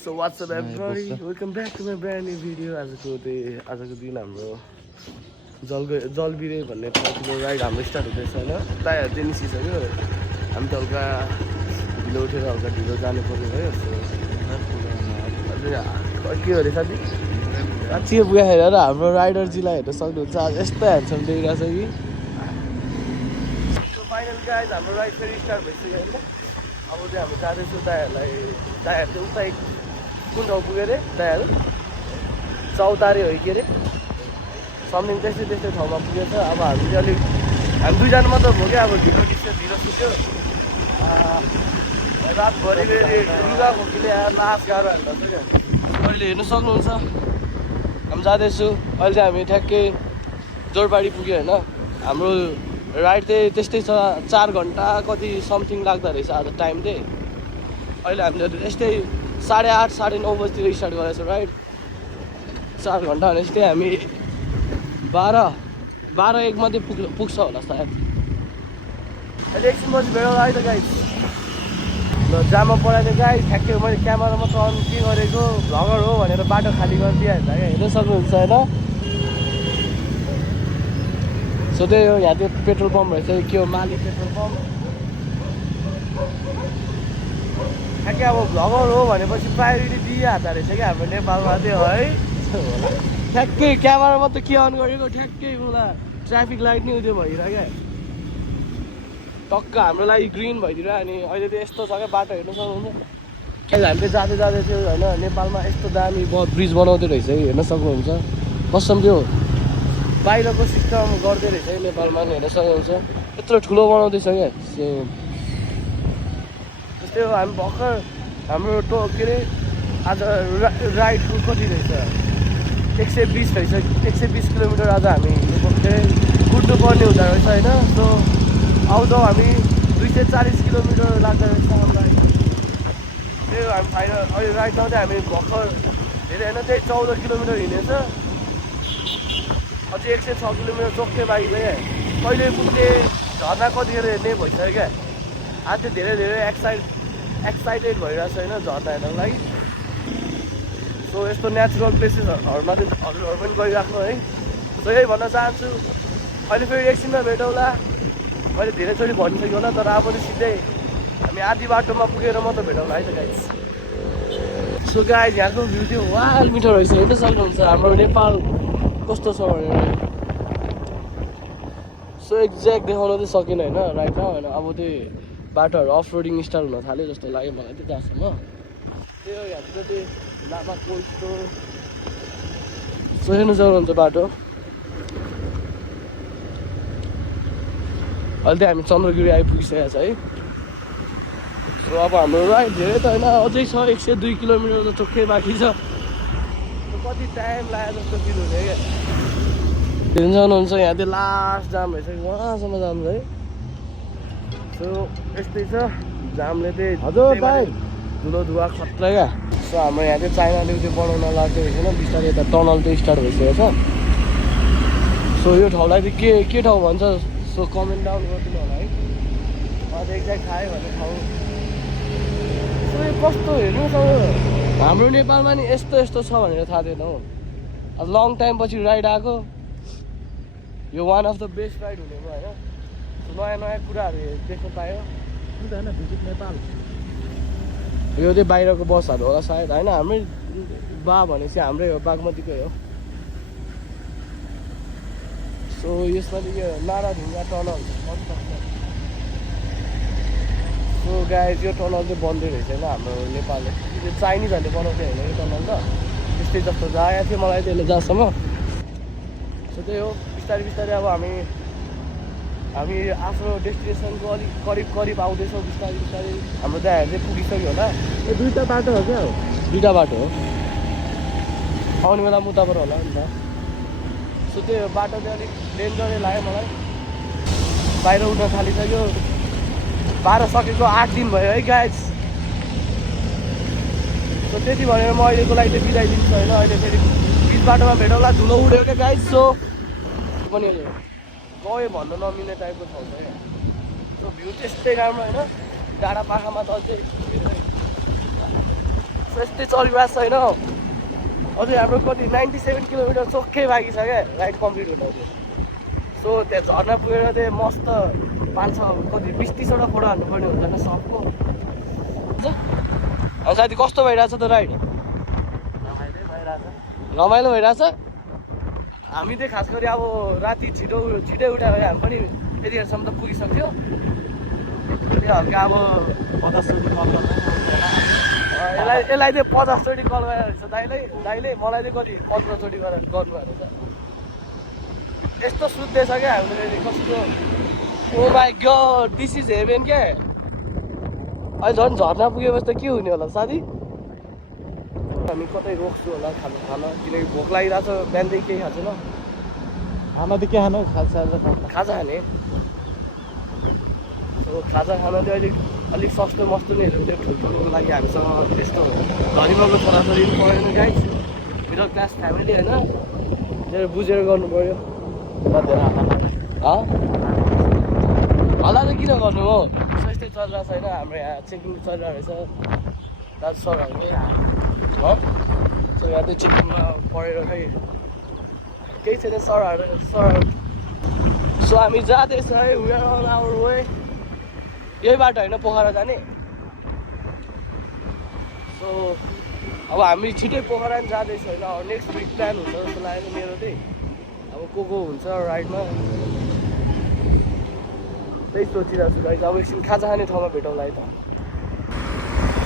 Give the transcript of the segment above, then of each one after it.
So what's up everybody? Welcome back to my brand new video. आजको दिन हाम्रो जलबिरे भन्ने ठाउँको राइड हाम्रो स्टार्ट हुँदैछ हैन। टायरहरु चाहिँ निस्किसक्यो। हामी त हल्का ढिलो उठेर हल्का ढिलो जानु पर्ने भयो। के हो रे साथी? साथी पुगेर हेरेर हाम्रो राइडरजीलाई हेर्न सक्नुहुन्छ। आज यस्तो ह्यान्डसम देखिरहेछ कि। सो फाइनली गाइस हाम्रो राइड फेरि स्टार्ट भइसक्यो हैन। अब चाहिँ हामी जाँदैछौँ दाइहरुलाई चाहिँ उता कुन ठाउँ पुग्यो अरे दाइहरु चौतारे हो कि अरे समथिङ त्यस्तै ठाउँमा पुगेछ। अब हामी दुईजना मात्र भयो क्या। अब ढिलो सुत्यो रातभरि लुगा खोकीले लास गाह्रो हाल्छ क्या। अहिले हेर्नु सक्नुहुन्छ हामी जाँदैछु। अहिले चाहिँ हामी ठ्याक्कै जोरबाडी पुग्यो होइन। हाम्रो राइड चाहिँ त्यस्तै छ 4 घन्टा कति समथिङ लाग्दो रहेछ आज टाइम चाहिँ। अहिले हामीले यस्तै 8:30 9:30 बजीतिर स्टार्ट गरेको छ राइड। 4 घन्टा भनेपछि चाहिँ हामी 12-1 मात्रै पुग्छ होला सायद। अहिले एकछिन पछि भेटौँला है त गाइस। ल जाममा पराएको गाइस ठ्याक्कै मैले क्यामेरा मात्र अन के गरेको भ्लगर हो भनेर बाटो खाली गरिदिइहाल्छ क्या। हेर्न सक्नुहुन्छ होइन। सो त्यही हो यहाँ त्यो पेट्रोल पम्प रहेछ के हो माली पेट्रोल पम्प। ठ्याक्कै अब भ्लगर हो भनेपछि प्रायोरिटी दिइहाल्दो रहेछ क्या हाम्रो नेपालमा चाहिँ है। ठ्याक्कै क्यामेरा मात्र के अन गरेको ठ्याक्कै उता ट्राफिक लाइट नि उयो भइरह क्या। टक्क हाम्रो लागि ग्रिन भइदिएर अनि अहिले त यस्तो छ क्या बाटो हेर्नु सक्नुहुन्छ। अहिले हामीले जाँदै थियो होइन। नेपालमा यस्तो दामी ब्रिज बनाउँदै रहेछ है हेर्न सक्नुहुन्छ। कसम त्यो बाहिरको सिस्टम गर्दै रहेछ है नेपालमा नि हेर्न सक्नुहुन्छ। यत्रो ठुलो बनाउँदैछ क्या। त्यस्तै हो हामी भर्खर हाम्रो के अरे आज राइड कति रहेछ 120 रहेछ। 120 किलोमिटर आज हामी कुद्नु पर्ने हुँदो रहेछ होइन। सो आउँछौँ हामी 240 किलोमिटर लाग्दो रहेछ हामीलाई। त्यही हो हामी फाइनल अहिले राइड लाउँदै हामी भर्खर धेरै होइन त्यही 14 किलोमिटर हिँडेछ। अझै 106 किलोमिटर चोक्कै बाँकी छ क्या। कहिले पुग्ने झर्ना कतिखेर हेर्ने भइसक्यो क्या। आज चाहिँ धेरै एक्साइटेड भइरहेको छ होइन झर्ना हेर्नको लागि। सो यस्तो नेचुरल प्लेसेसहरूमा चाहिँ हजुरहरू पनि गइराख्नु है। सो यही भन्न चाहन्छु। अहिले फेरि एकछिनमा भेटौँला। मैले धेरैचोटि भनिसक्यो होला तर अब पनि सिधै हामी आधी बाटोमा पुगेर मात्र भेटौँला है त गाइस। सो गाइस यहाँको भ्यू चाहिँ वाल मिठो रहेछ हेर्न सक्नुहुन्छ हाम्रो नेपाल कस्तो छ भनेर। सो एक्ज्याक्ट देखाउन चाहिँ सकिनँ होइन राइटमा होइन। अब त्यही बाटोहरू अफ रोडिङ स्टार्ट हुन थाल्यो जस्तो लाग्यो मलाई चाहिँ जहाँसम्म। त्यही हो यहाँ चाहिँ त्यही लामा कोल्ड स्टोर। सो हेर्नु सक्नुहुन्छ बाटो। अहिले चाहिँ हामी चन्द्रगिरी आइपुगिसकेको छ है। र अब हाम्रो राइड धेरै त होइन अझै छ 102 किलोमिटर त चोक्कै बाँकी छ। कति टाइम लाग्यो जस्तो फिल हुने क्या। हेर्नु सक्नुहुन्छ यहाँ चाहिँ लास्ट जाम रहेछ उहाँसम्म जाम छ है। सो यस्तै छ जामले चाहिँ हजुर भाइ धुलो धुवा खतरा क्या। सो हाम्रो यहाँ चाहिँ चाइनाले त्यो बनाउन लाग्दो रहेछ होइन। बिस्तारै यता टनल चाहिँ स्टार्ट भइसकेको छ। सो यो ठाउँलाई चाहिँ के ठाउँ भन्छ सो कमेन्ट डाउन गरिदिनु होला है। मलाई चाहिँ एक्ज्याक्ट थाहा भने ठाउँ। सो यो कस्तो हेर्नु त हाम्रो नेपालमा नि यस्तो छ भनेर थाहा थिएन हौ। अब लङ टाइम पछि राइड आएको यो one of the best ride हुने भयो होइन। नयाँ कुराहरू देख्न पायो होइन। भिजिट नेपाल यो चाहिँ बाहिरको बसहरू होला सायद होइन। हाम्रै बा भनेपछि हाम्रै हो बागमतीकै हो। सो यसमा चाहिँ यो नाराढुङ्गा टनल। सो गाइस यो टनल चाहिँ बन्दै रहेछ होइन हाम्रो नेपालले। यो चाइनिजहरूले बनाउँदै होइन यो टनल त त्यस्तै जस्तो जाएको थियो मलाई त्यसले जहाँसम्म। सो त्यही हो बिस्तारै अब हामी आफ्नो डेस्टिनेसनको अलिक करिब आउँदैछौँ बिस्तारै। हाम्रो दाइहरू चाहिँ पुगिसक्यो होला। यो 2टा बाटो हो क्या हो 2टा बाटो हो। आउने बेला उताबाट होला नि त। सो त्यो बाटो चाहिँ अलिक डेन्जरै लाग्यो मलाई। बाहिर उठ्न थालिसक्यो 12 सकेको 8 दिन भयो है गाइस। सो त्यति भनेर म अहिलेको लागि चाहिँ बिदाइ दिन्छु होइन। अहिले फेरि बिच बाटोमा भेटौँला। धुलो उड्यो क्या गाइस। सो पनि गयो भन्न नमिल्ने टाइपको ठाउँ छ क्या। सो भ्यू त्यस्तै राम्रो होइन। डाँडा पाखामा त अझै सो यस्तै चलिरहेको छैन अझै हाम्रो कति 97 किलोमिटर चोखै बाँकी छ क्या राइड कम्प्लिट हुँदा सो त्यहाँ झर्ना पुगेर चाहिँ मस्त 5-6 कति 20-30वटा फोटो हान्नुपर्ने हुन्छ होइन सबको साथी कस्तो भइरहेछ त राइड रमाइलो भइरहेछ हामी चाहिँ खास गरी अब राति छिटै उठायो भने हामी पनि यतिखेरसम्म त पुगिसक्थ्यो त्यो हल्का अब 50 चोटि कल यसलाई चाहिँ 50 चोटि कल गरेर रहेछ दाइले मलाई चाहिँ कति 15 चोटि गरेर गर्नुभएको रहेछ यस्तो सुत्दैछ क्या हामीले कस्तो oh my God this is heaven क्या अहिले झन् झर्ना पुगेपछि त के हुने होला साथी हामी कतै रोक्छु होला खाना किनकि भोक लागिरहेको छ बिहानदेखि केही खाएको छैन खाना त के खानु खाजा खाने खाजा खाना चाहिँ अलिक सस्तो मस्तो नै हेर्नु थियो ठुल्ठुलोको लागि हामीसँग त्यस्तो धनी बाबु छोराछोरी पनि परेन गाइस मिडल क्लास फ्यामिली होइन धेरै बुझेर गर्नु पऱ्यो हल्ला त किन गर्नु हो यस्तै चलिरहेको छैन हाम्रो यहाँ चेकिङ चलिरहेको रहेछ दाजु सरहरू हो सो यहाँ चाहिँ चेकिङमा पढेर खै केही छैन सरहरू सो हामी जाँदैछ है we are on our way यही बाटो होइन पोखरा जाने सो अब हामी छिटै पोखरा पनि जाँदैछ होइन नेक्स्ट विक प्लान हुन्छ जस्तो लागेको मेरो चाहिँ अब को हुन्छ राइडमा त्यही सोचिरहेको छु गाइस अब एकछिन खाजा खाने ठाउँमा भेटौँला है त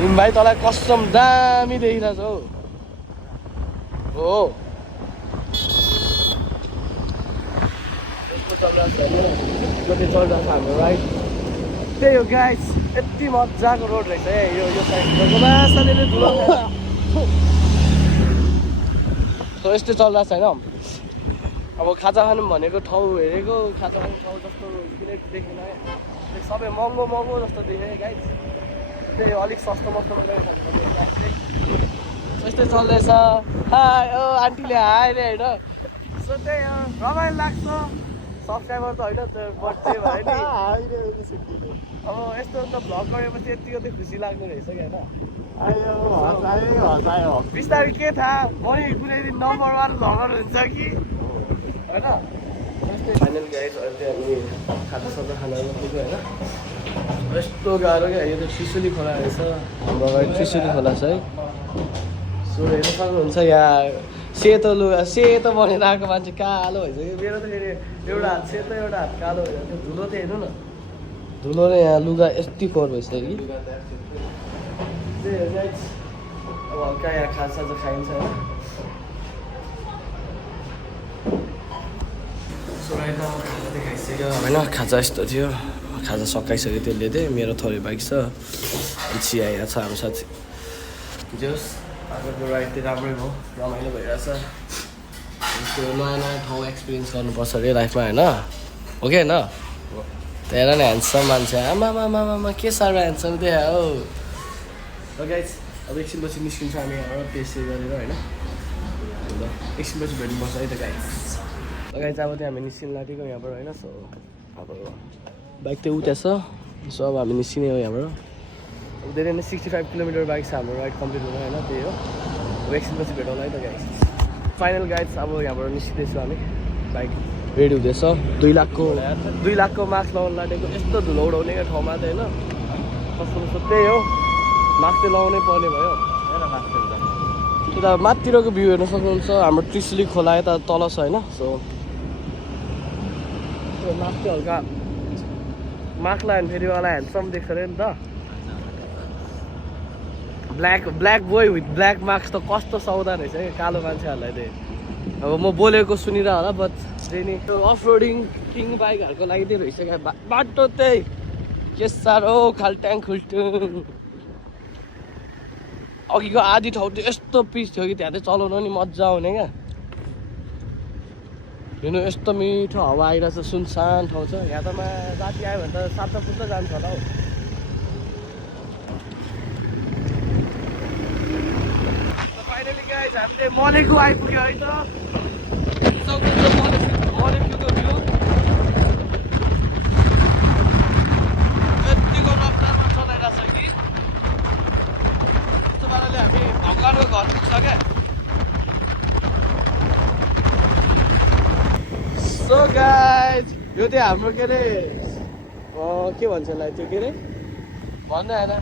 हिम भाइ तँलाई कसम दामी देखिरहेछ हो चलिरहेको छ हाम्रो राइड त्यही हो गाइस यति मजाको रोड रहेछ है यो साइड धुलो सो यस्तै चलिरहेको छैन अब खाजा खानु भनेको ठाउँ हेरेको खाजा खाने ठाउँ जस्तो कुनै देखेन है सबै महँगो जस्तो देखेँ गाइस त्यही अलिक सस्तो मस्तो गएर खानु यस्तै चल्दैछ हाई ओ आन्टीले हाई रे होइन सो त्यही हो रमाइलो लाग्छ सब्सक्राइबर त होइन बढ्छ भयो नि अब यस्तो त भ्लग गरेपछि यतिको चाहिँ खुसी लाग्ने रहेछ कि होइन बिस्तारै के थाहा मैले कुनै दिन नम्बर 1 भ्लगर हुन्छ कि होइन जस्तै फाइनल गाइस अहिले हामी खाजा खाना पुग्यो होइन यस्तो गाह्रो क्या यो त त्रिशुली खोला रहेछ हाम्रो अगाडि त्रिशुली खोला छ है सो हेर्नु सक्नुहुन्छ यहाँ सेतो बनेर आएको मान्छे कालो भइसक्यो मेरो त फेरि एउटा हात सेतो एउटा हात कालो भइसक्यो धुलो त हेर्नु न धुलो र यहाँ लुगा यति कोर भइसक्यो कि त्यही हो गाइस अब हल्का यहाँ खाजा त खाइन्छ होइन खाजा चाहिँ खाइसक्यो होइन खाजा यस्तो थियो खाजा सकाइसक्यो त्यसले चाहिँ मेरो थोरै बाइक छ पछि आइरहेको छ हाम्रो साथी जोस् आजको राइड चाहिँ राम्रै भयो रमाइलो भइरहेछ यस्तो नयाँ ठाउँ एक्सपिरियन्स गर्नुपर्छ अरे लाइफमा होइन हो कि होइन त्यहाँ हेर न ह्यान्डसम मान्छे आमामामामा के साह्रो ह्यान्डसम त्यहाँ हो गाइस अब एकछिनपछि निस्किन्छ हामी यहाँबाट पेसे गरेर होइन एकछिनपछि भेट्नुपर्छ है त गाइस गाइस अब चाहिँ हामी निस्किनु लागेको यहाँबाट होइन सो अब बाइक चाहिँ उता छ सो अब हामी निस्किने हो यहाँबाट अब धेरै नै 65 किलोमिटर बाइक छ हाम्रो राइड कम्प्लिट हुन होइन त्यही हो अब एकछिनपछि भेटौँला है त गाइस फाइनल गाइड्स अब यहाँबाट निस्किँदैछु हामी बाइक रेडी हुँदैछ 2 लाखको मास्क लगाउनु लागेको यस्तो धुलो उडाउने क्या ठाउँमा त होइन कस्तो त्यही हो मास्क चाहिँ लगाउनै पर्ने भयो यता माथितिरको भ्यू हेर्न सक्नुहुन्छ हाम्रो त्रिशुली खोला यता तल छ होइन सो मास्क चाहिँ हल्का मास्क लगायो भने फेरि वाला ह्यान्डसम देख्छ अरे नि त black boy with black marks त कस्तो सौदा रहेछ क्या कालो मान्छेहरूलाई चाहिँ अब म बोलेको सुनिरह होला बट त्यही नि अफ रोडिङ किङ बाइकहरूको लागि चाहिँ रहेछ क्या बाटो त्यही के साह्रो खाल्ट्याङ खुल्टुङ अघिको आधी ठाउँ चाहिँ यस्तो पिच थियो कि त्यहाँ चाहिँ चलाउनु नि मजा आउने क्या हेर्नु यस्तो मिठो हावा आइरहेछ सुनसान ठाउँ छ यहाँ त राति आयो भने त 7 फुट जान्छ होला हौ फाइनली गाइस हामीले मलेखु आइपुग्यो है त मलेखुको भ्यू यतिको रफ्तारमा चलाइरहेछ कि यस्तो पाराले हामी हाम्रो घर पुग्छ क्या सो गाइज यो चाहिँ हाम्रो के अरे के भन्छ यसलाई त्यो के अरे भन्नु होइन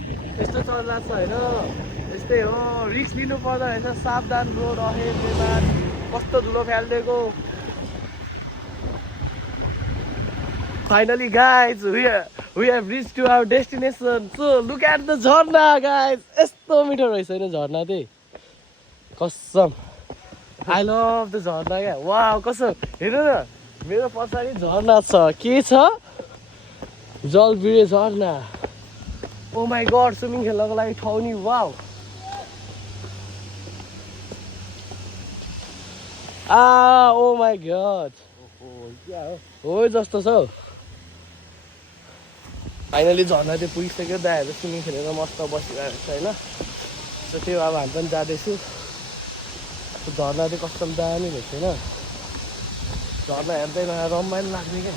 यस्तो चल्ला छ होइन यस्तै हो रिस्क लिनु पर्दो रहेछ सावधान रोड अहेड बेमार कस्तो धुलो फ्यालिदिएको finally guys we have reached to our destination so look at the Jharna guys यस्तो मिठो रहेछ होइन झरना चाहिँ कसम I love the झरना क्या वाउ कसम हेर्नु न मेरो पछाडि झरना छ के छ जलबिरे झरना ओ माई गड स्विमिङ खेल्नको लागि ठाउँ नि वाउ ओ माई गड हो जस्तो छ हौ फाइनली झर्ना चाहिँ पुगिसक्यो दाइहरू स्विमिङ खेलेर मस्त बसिरहेको छ होइन सो त्यो अब हामी पनि जाँदैछु झर्ना चाहिँ कस्तो दामी रहेछ होइन झर्ना हेर्दैन रमाइलो लाग्ने क्या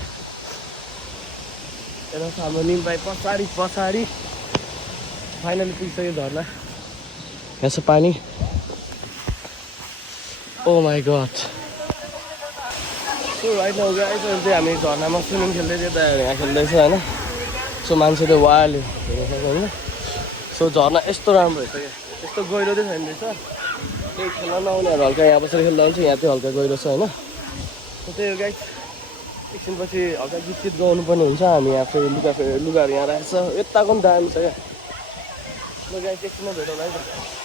यता छ हाम्रो निम भाइ पछाडि फाइनली पुगिसक्यो झर्ना यहाँ छ पानी oh my God so right now guys चाहिँ हामी झर्नामा स्विमिङ खेल्दै थियो दाइहरू यहाँ खेल्दैछ होइन सो मान्छेले वाले हेर्नु होइन सो झर्ना यस्तो राम्रो रहेछ क्या यस्तो गहिरो चाहिँ छैन रहेछ केही खेल्न नआउनेहरू हल्का यहाँ बसेर खेल्दा हुन्छ यहाँ चाहिँ हल्का गहिरो छ होइन सो त्यही हो गाइस एकछिनपछि हल्का गीत गाउनु पर्ने हुन्छ हामी यहाँ फेरि लुगाहरू यहाँ राखेको छ यताको पनि दामी छ क्या ल गाइस एकछिनमा भेटौँला है त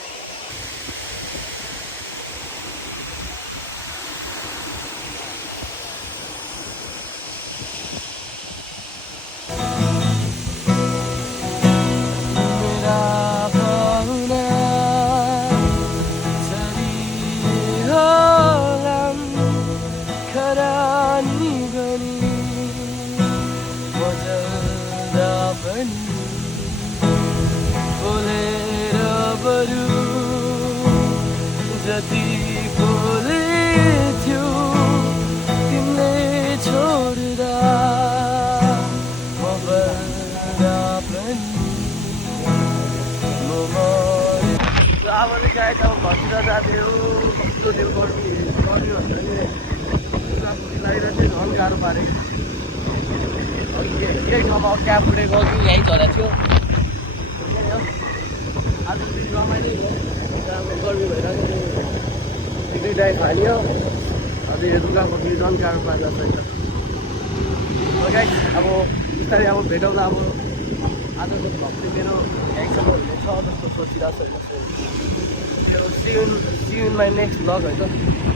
जति बोले थियो तिमीले छोड्दा म बन्दा पनि म मरे अब चाहिँ गाइस अब घरतिर जाँदैहो कस्तो त्यो गर्मी हुन्छ नि लगाइरहेको चाहिँ झन् गाह्रो पारे यही ठाउँमा क्याब उडेको कि यहीँ झरेको थियो आज दिन रमाइलो भयो गर्मी भइरहेको दुई टाइम खानियो अझै यो लुगा खोक्ने झन् गाह्रो पार्दा छैन अब बिस्तारै अब भेटौँला अब आजको भ्लग चाहिँ मेरो यहीँसम्म हुनेछ जस्तो सोचिरहेको छु होइन see in my next vlog होइन